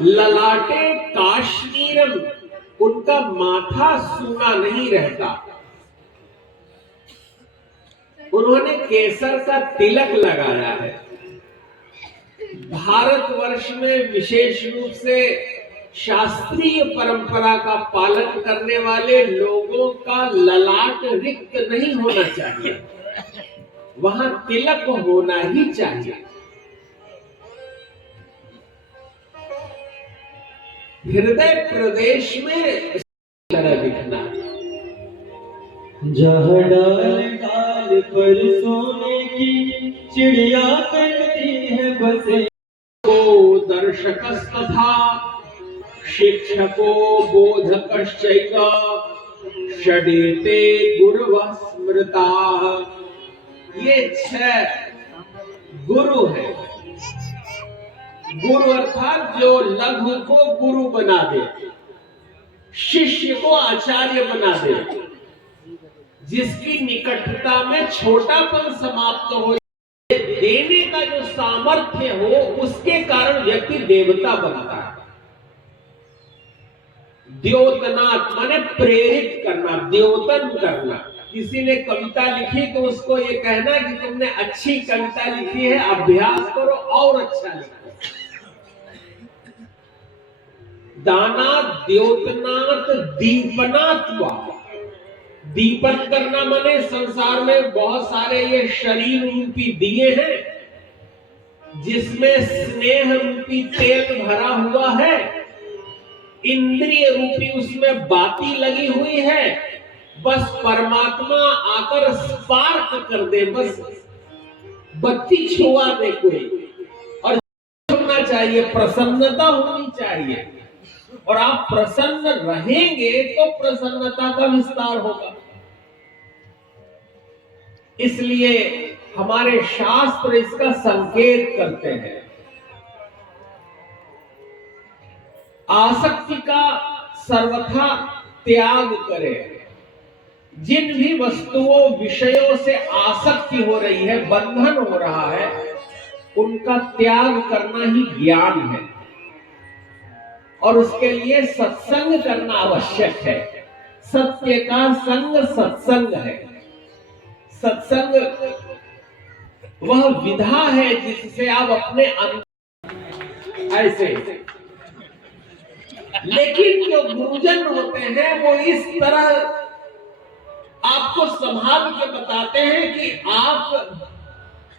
ललाटे काश्मीरम, उनका माथा सूना नहीं रहता। उन्होंने केसर का तिलक लगाया है। भारतवर्ष में विशेष रूप से शास्त्रीय परंपरा का पालन करने वाले लोगों का ललाट रिक्त नहीं होना चाहिए, वहां तिलक होना ही चाहिए। हृदय प्रदेश में तरह दिखना, जहाँ डाल डाल पर सोने की चिड़िया करती है बसे, को दर्शकस्तथा शिक्षको बोधकश्चैव षडेते गुरवः स्मृताः। ये 6 गुरु है। गुरु अर्थात जो लघु को गुरु बना दे, शिष्य को आचार्य बना दे, जिसकी निकटता में छोटापन समाप्त हो, देने का जो सामर्थ्य हो, उसके कारण व्यक्ति देवता बनता है। द्योतनात् माने प्रेरित करना, द्योतन करना। किसी ने कविता लिखी तो उसको ये कहना कि तुमने अच्छी कविता लिखी है, अभ्यास करो और अच्छा लिखो। दानात् द्योतनात् दीपनात् वा। दीपन करना माने संसार में बहुत सारे ये शरीर रूपी दिए हैं, जिसमें स्नेह रूपी तेल भरा हुआ है, इंद्रिय रूपी उसमें बाती लगी हुई है। बस परमात्मा आकर स्पार्क कर दे, बस बत्ती छुआ दे कोई, और होना चाहिए, प्रसन्नता होनी चाहिए। और आप प्रसन्न रहेंगे तो प्रसन्नता का विस्तार होगा। इसलिए हमारे शास्त्र इसका संकेत करते हैं। आसक्ति का सर्वथा त्याग करें। जिन भी वस्तुओं विषयों से आसक्ति हो रही है, बंधन हो रहा है, उनका त्याग करना ही ज्ञान है। और उसके लिए सत्संग करना आवश्यक है। सत्य का संग सत्संग है। सत्संग वह विधा है जिससे आप अपने ऐसे, लेकिन जो गुरुजन होते हैं वो इस तरह आपको संभाल के बताते हैं कि आप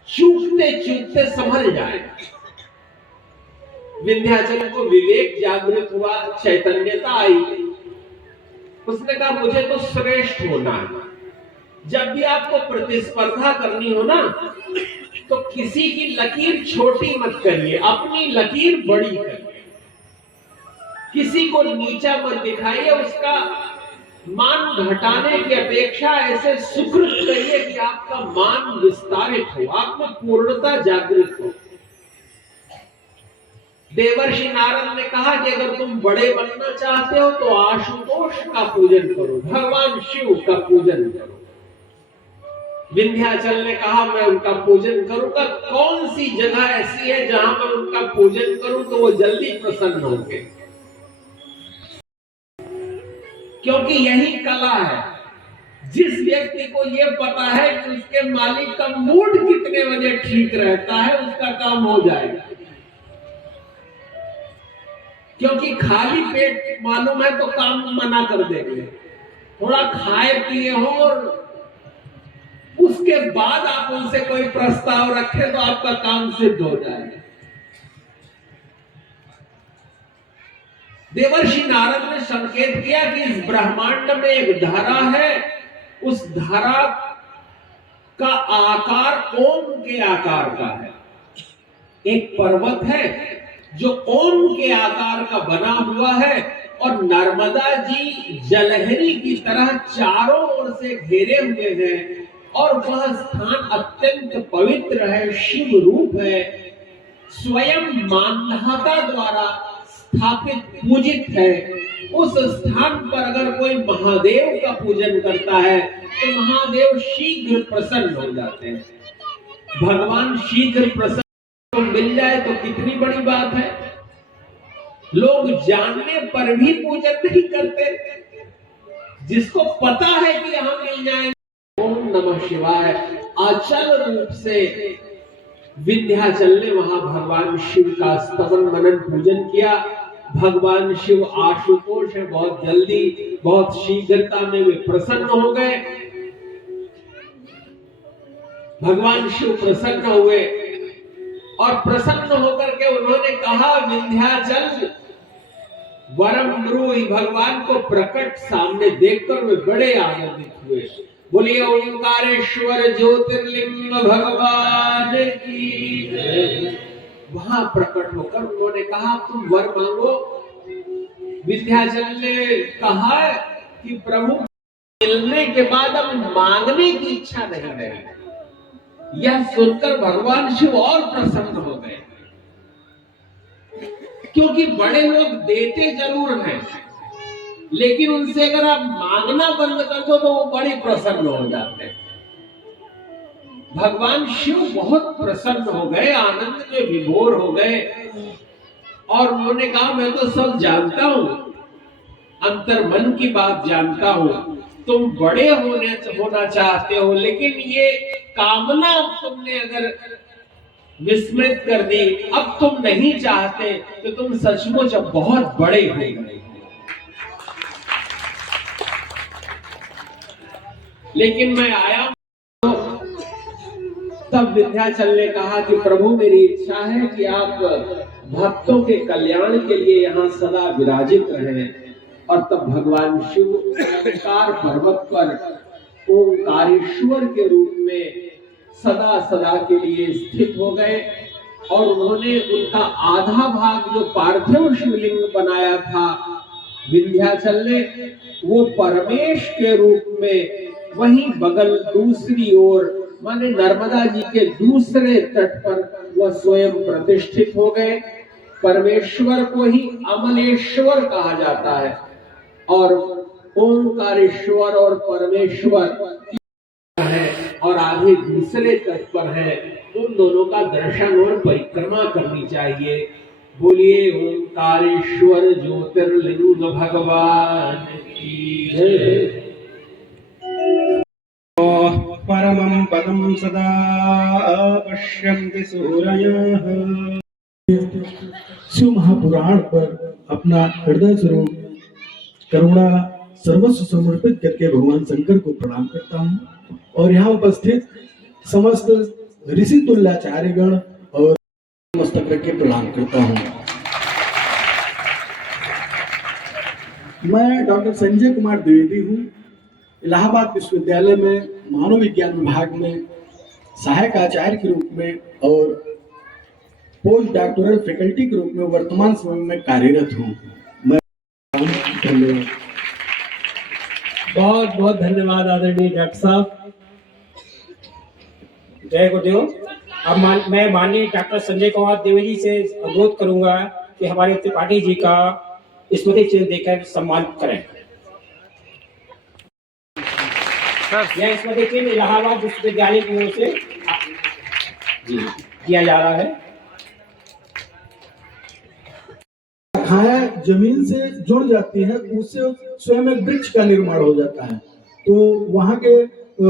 चूकते चूकते संभल जाए। विंध्याचल को विवेक जागृत हुआ, चैतन्यता आई। उसने कहा मुझे तो श्रेष्ठ होना है। जब भी आपको प्रतिस्पर्धा करनी हो ना, तो किसी की लकीर छोटी मत करिए, अपनी लकीर बड़ी करिए। किसी को नीचा मत दिखाइए, उसका मान घटाने की अपेक्षा ऐसे सुकृत करिए कि आपका मान विस्तारित हो, आप में पूर्णता जागृत हो। देवर्षि नारद ने कहा कि अगर तुम बड़े बनना चाहते हो तो आशुतोष का पूजन करो, भगवान शिव का पूजन करो। विंध्याचल ने कहा मैं उनका पूजन करूंगा। कौन सी जगह ऐसी है जहां मैं उनका पूजन करूं तो वो जल्दी प्रसन्न होंगे? क्योंकि यही कला है। जिस व्यक्ति को ये पता है कि उसके मालिक का मूड कितने बजे ठीक रहता है, उसका काम हो जाएगा। क्योंकि खाली पेट मालूम है तो काम मना कर देंगे। थोड़ा खाए पिए हो और उसके बाद आप उनसे कोई प्रस्ताव रखें तो आपका काम सिद्ध हो जाएगा। देवर्षि नारद ने संकेत किया कि इस ब्रह्मांड में एक धारा है, उस धारा का आकार ओम के आकार का है। एक पर्वत है जो ओम के आकार का बना हुआ है, और नर्मदा जी जलहरी की तरह चारों ओर से घेरे हुए हैं, और वह स्थान अत्यंत पवित्र है, शिव रूप है, स्वयं मानधाता द्वारा स्थापित पूजित है। उस स्थान पर अगर कोई महादेव का पूजन करता है तो महादेव शीघ्र प्रसन्न हो जाते हैं। भगवान शीघ्र प्रसन्न मिल जाए तो कितनी बड़ी बात है। लोग जानने पर भी पूजन नहीं करते। जिसको पता है कि हम मिल जाएंगे। ओम नमः शिवाय। अचल रूप से विंध्याचल ने वहां भगवान शिव का स्तवन मनन पूजन किया। भगवान शिव आशुतोष है, बहुत जल्दी बहुत शीघ्रता में वे प्रसन्न हो गए। भगवान शिव प्रसन्न हुए और प्रसन्न होकर के उन्होंने कहा, विंध्याचल वरम ब्रूहि। भगवान को प्रकट सामने देखकर वे बड़े आनंदित हुए। बोलिए ओंकारेश्वर ज्योतिर्लिंग भगवान की जय। वहां प्रकट होकर उन्होंने कहा, तुम वर मांगो। विंध्याचल ने कहा कि प्रभु, मिलने के बाद अब मांगने की इच्छा नहीं रही। यह सुनकर भगवान शिव और प्रसन्न हो गए, क्योंकि बड़े लोग देते जरूर हैं, लेकिन उनसे अगर आप मांगना बंद कर दो तो वो बड़े प्रसन्न हो जाते हैं। भगवान शिव बहुत प्रसन्न हो गए, आनंद में विभोर हो गए और उन्होंने कहा, मैं तो सब जानता हूं, अंतर मन की बात जानता हूं। तुम बड़े होना चाहते हो, लेकिन ये कामना तुमने अगर विस्मृत कर दी, अब तुम नहीं चाहते, तो तुम सचमुच अब बहुत बड़े हो गए। लेकिन मैं आया। तब विंध्याचल ने कहा कि प्रभु, मेरी इच्छा है कि आप भक्तों के कल्याण के लिए यहाँ सदा विराजित रहें। और तब भगवान शिव ओंकार पर्वत पर ओंकारेश्वर के रूप में सदा सदा के लिए स्थित हो गए। और उन्होंने उनका आधा भाग जो पार्थिव शिवलिंग बनाया था विंध्याचल ने, वो परमेश के रूप में वहीं बगल दूसरी ओर माने नर्मदा जी के दूसरे तट पर वह स्वयं प्रतिष्ठित हो गए। परमेश्वर को ही अमलेश्वर कहा जाता है और ओंकारेश्वर और परमेश्वर है और आगे दूसरे तट पर है। उन दोनों का दर्शन और परिक्रमा करनी चाहिए। बोलिए ओंकारेश्वर ज्योतिर्लिंग भगवान की जय। परमं पदं सदा पश्यन्ति सूरयः। शिव महापुराण पर अपना हृदय स्वरूप करुणा सर्वस्व समर्पित करके भगवान शंकर को प्रणाम करता हूँ और यहाँ उपस्थित समस्त ऋषि तुल्याचार्यगण और मस्तक रख के प्रणाम करता हूँ। मैं डॉक्टर संजय कुमार द्विवेदी हूँ। इलाहाबाद विश्वविद्यालय में मानव विज्ञान विभाग में सहायक आचार्य के रूप में और पोस्ट डॉक्टोरल फैकल्टी के रूप में वर्तमान समय में कार्यरत हूँ। मैं धन्यवाद। बहुत बहुत धन्यवाद आदरणीय डॉक्टर साहब। जय गुरुदेव। अब मैं माननीय डॉक्टर संजय कुमार द्विवेदी से अनुरोध करूंगा कि हमारे त्रिपाठी जी का स्मृति चिन्ह देकर सम्मान करें। यह स्मृति चिन्ह इलाहाबाद विश्वविद्यालय की ओर से किया जा रहा है। शाखाएं जमीन से जुड़ जाती है, उससे स्वयं एक वृक्ष का निर्माण हो जाता है। तो वहाँ के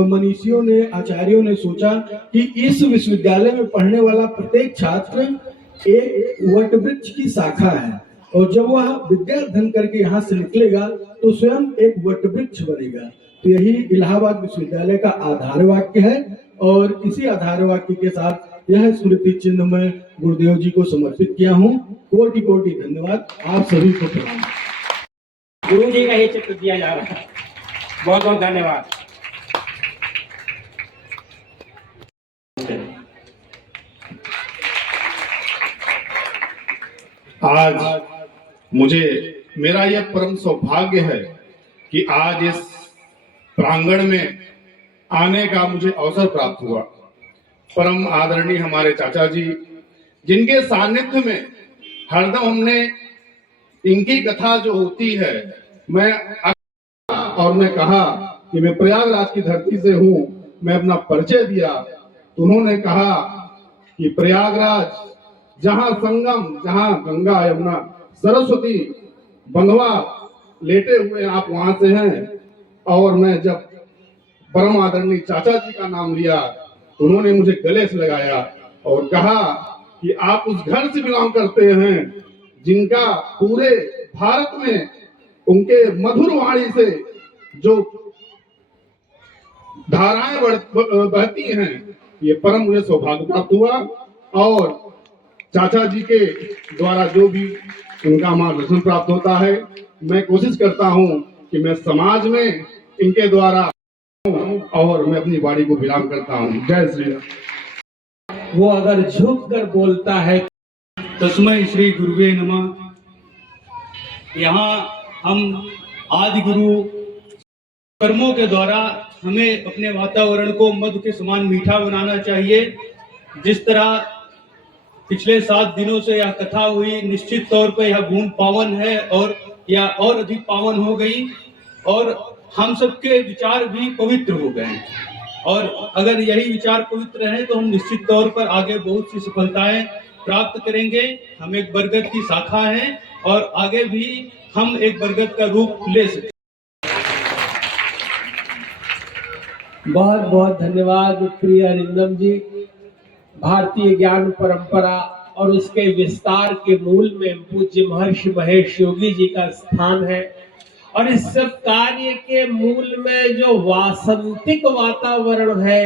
मनीषियों ने, आचार्यों ने सोचा कि इस विश्वविद्यालय में पढ़ने वाला प्रत्येक छात्र एक वट वृक्ष की शाखा है और जब वह विद्या अध्ययन करके यहाँ से निकलेगा तो स्वयं एक वट वृक्ष बनेगा। तो यही इलाहाबाद विश्वविद्यालय का आधार वाक्य है और इसी आधार वाक्य के साथ यह स्मृति चिन्ह मैं गुरुदेव जी को समर्पित किया हूँ। कोटि कोटि धन्यवाद। आप सभी को प्रणाम। गुरु जी का ही चित्र दिया जा रहा है। बहुत बहुत धन्यवाद। आज मुझे मेरा यह परम सौभाग्य है कि आज इस प्रांगण में आने का मुझे अवसर प्राप्त हुआ। परम आदरणीय हमारे चाचा जी, जिनके सानिध्य में हरदम हमने इनकी कथा जो होती है, और मैं कहा कि मैं प्रयागराज की धरती से हूँ, मैं अपना परिचय दिया तो उन्होंने कहा कि प्रयागराज जहाँ संगम, जहाँ गंगा यमुना सरस्वती बंधवा लेटे हुए आप वहां से हैं, और मैं जब परम आदरणीय चाचा जी का नाम लिया तो उन्होंने मुझे गले से लगाया और कहा कि आप उस घर से बिलोंग करते हैं जिनका पूरे भारत में उनके मधुर वाणी से जो धाराएं बहती हैं, ये परम मुझे सौभाग्य प्राप्त हुआ। और चाचा जी के द्वारा जो भी उनका मार्गदर्शन प्राप्त होता है, मैं कोशिश करता हूं कि मैं समाज में इनके द्वारा और मैं अपनी वाणी को विराम करता हूं। जय श्री राम। वो अगर झुक कर बोलता है, तस्मै श्री गुरुवे नमः। यहाँ हम आदि गुरु कर्मों के द्वारा हमें अपने वातावरण को मधु के समान मीठा बनाना चाहिए। जिस तरह पिछले 7 दिनों से यह कथा हुई, निश्चित तौर पर यह भूमि पावन है और यह और अधिक पावन हो गई और हम सबके विचार भी पवित्र हो गए। और अगर यही विचार पवित्र हैं तो हम निश्चित तौर पर आगे बहुत सी सफलताएं प्राप्त करेंगे। हम एक बरगद की शाखा हैं और आगे भी हम एक बरगद का रूप ले सकते। बहुत बहुत धन्यवाद प्रिय अरिंदम जी। भारतीय ज्ञान परंपरा और उसके विस्तार के मूल में पूज्य महर्षि महेश योगी जी का स्थान है और इस सब कार्य के मूल में जो वासंतिक वातावरण है,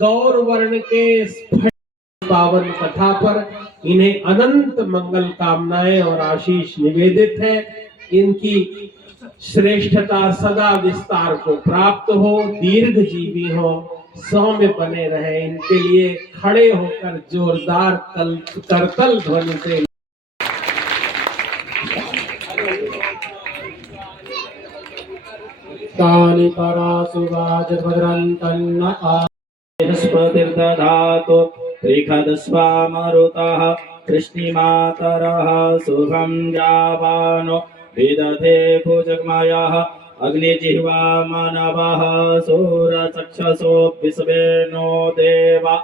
गौर वर्ण के पावन कथा पर इन्हें अनंत मंगल कामनाएं और आशीष निवेदित है। इनकी श्रेष्ठता सदा विस्तार को प्राप्त हो, दीर्घ जीवी हो, सौम्य बने रहे। इनके लिए खड़े होकर जोरदार करतल ध्वनि से तानि परासुवाच भद्रन्तन्न बृहस्पतिर्दधातु त्रिखदस्वामरुतः कृष्णिमातरः शुभं जावानो विदधे भुजगमयः अग्निजिह्वा मानवः सूरचक्षसो विश्वेनो देवा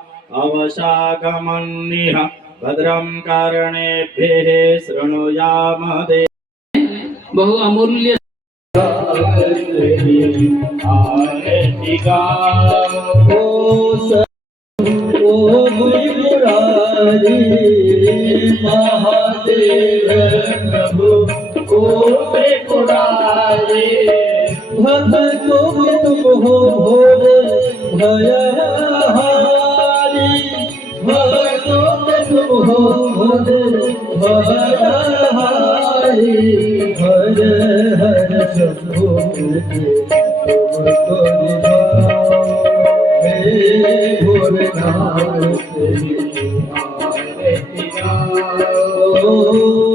अवशागमन्निः भद्रं कर्णेभिः शृणुयाम देव। बहु अमूल्य महादेव प्रभु ओ त्रिपुरारी, भक्तों के तुम हो भोर भयहारी, भक्तों के तुम हो भोर भयहारी, हर हर शंभो तुमको निभाओ हे भोलेनाथ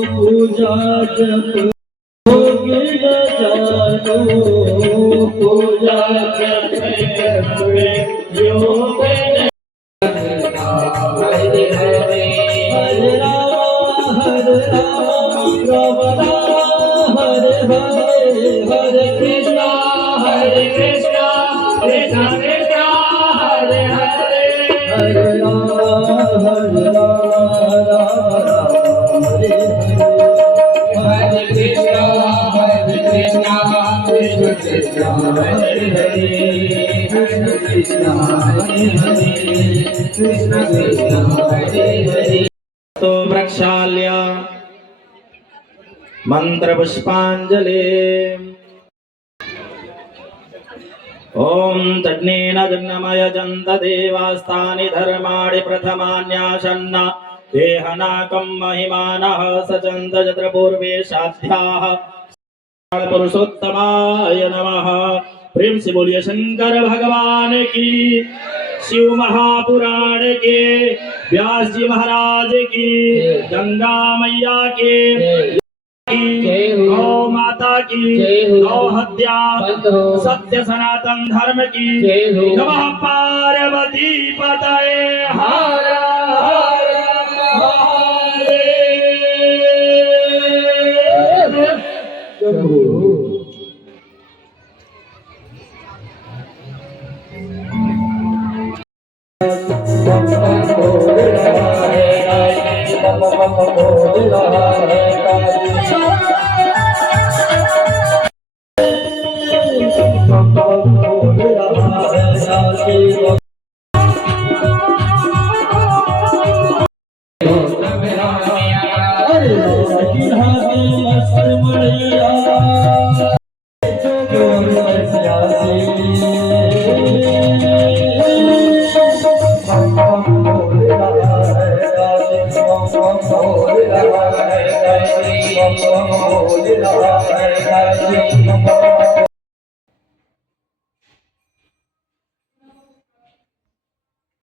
पूजा जप होगी न जानो, पूजा जप योग हरे हरे हरे राम राम राम हरे हरे, हरे कृष्णा कृष्णा कृष्णा हरे हरे, हरे राम हरे कृष्णा कृष्ण कृष्ण हरे हरे, कृष्ण कृष्ण हरे हरे, कृष्ण कृष्ण हरे हरे। तो वृक्षाल्य मंत्र पुष्पांजलि। ओम तज्ञेन जन्मय जन्त देवास्तानि धर्माणि प्रथमान्यासन्न देहनाकं महिमानः सचन्द यत्र पूर्वे साध्याः। पुरुषोत्तमाय नमः। प्रेम से बोलिए शंकर भगवान की, शिव महापुराण के, व्यास जी महाराज की, गंगा मैया की, गौ माता की, गौ हत्या सत्य सनातन धर्म की, नमः पार्वती पतये हर हर महादेव।